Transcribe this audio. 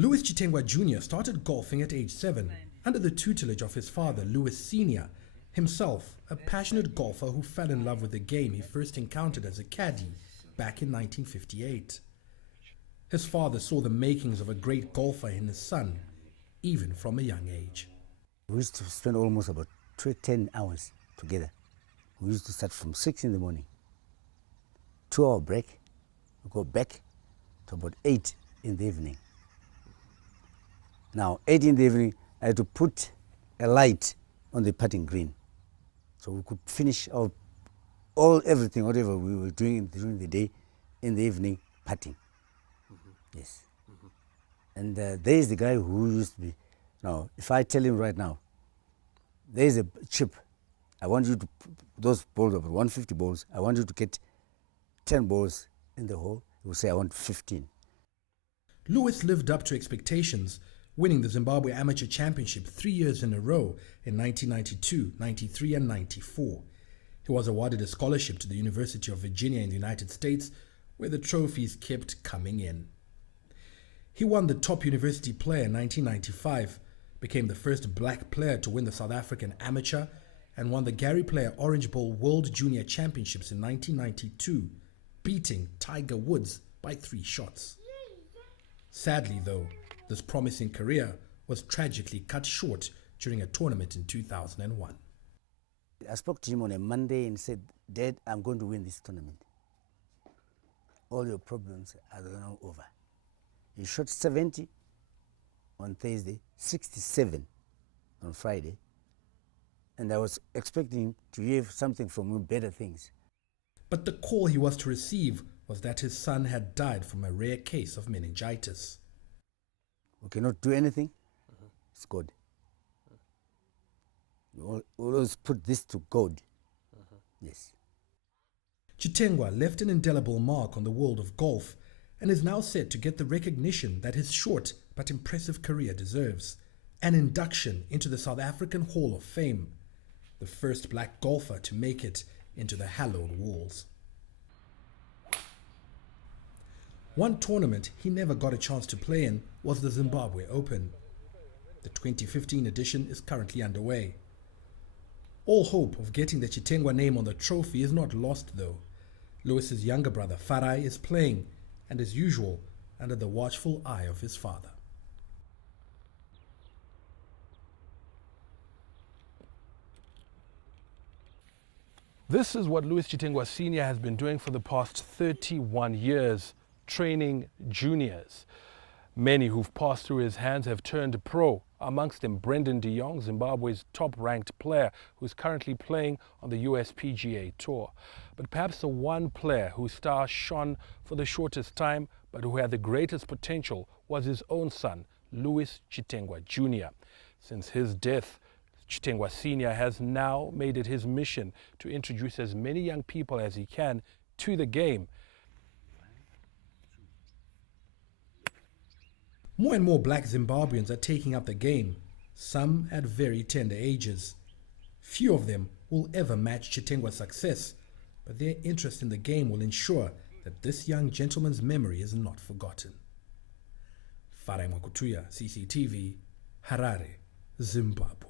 Louis Chitengwa Jr. started golfing at age 7 under the tutelage of his father, Louis Sr., himself a passionate golfer who fell in love with the game he first encountered as a caddy back in 1958. His father saw the makings of a great golfer in his son, even from a young age. We used to spend almost about 10 hours together. We used to start from 6 in the morning, 2-hour break, we go back to about 8 in the evening. Now, 8 in the evening, I had to put a light on the putting green, so we could finish our everything, whatever we were doing during the day, in the evening, putting. Yes. And there is the guy who used to be, now, if I tell him right now, there is a chip, I want you to, those balls, about 150 balls, I want you to get 10 balls in the hole, he will say, I want 15. Louis lived up to expectations, winning the Zimbabwe Amateur Championship 3 years in a row in 1992, 93 and 94. He was awarded a scholarship to the University of Virginia in the United States, where the trophies kept coming in. He won the Top University Player in 1995, became the first black player to win the South African Amateur, and won the Gary Player Orange Bowl World Junior Championships in 1992, beating Tiger Woods by 3 shots. Sadly though, this promising career was tragically cut short during a tournament in 2001. I spoke to him on a Monday and said, Dad, I'm going to win this tournament. All your problems are now over. He shot 70 on Thursday, 67 on Friday, and I was expecting him to hear something from him, better things. But the call he was to receive was that his son had died from a rare case of meningitis. We cannot do anything. It's God. We always put this to God. Yes. Chitengwa left an indelible mark on the world of golf and is now set to get the recognition that his short but impressive career deserves. An induction into the South African Hall of Fame, the first black golfer to make it into the hallowed walls. One tournament he never got a chance to play in was the Zimbabwe Open. The 2015 edition is currently underway. All hope of getting the Chitengwa name on the trophy is not lost though. Louis's younger brother Farai is playing, and as usual, under the watchful eye of his father. This is what Louis Chitengwa Sr. has been doing for the past 31 years, training juniors. Many who've passed through his hands have turned pro, amongst them Brendan de Jong, Zimbabwe's top-ranked player who's currently playing on the US PGA Tour. But perhaps the one player whose star shone for the shortest time, but who had the greatest potential, was his own son, Louis Chitengwa Jr. Since his death, Chitengwa Sr. has now made it his mission to introduce as many young people as he can to the game. More and more black Zimbabweans are taking up the game, some at very tender ages. Few of them will ever match Chitengwa's success, but their interest in the game will ensure that this young gentleman's memory is not forgotten. Farai Makutuya, CCTV, Harare, Zimbabwe.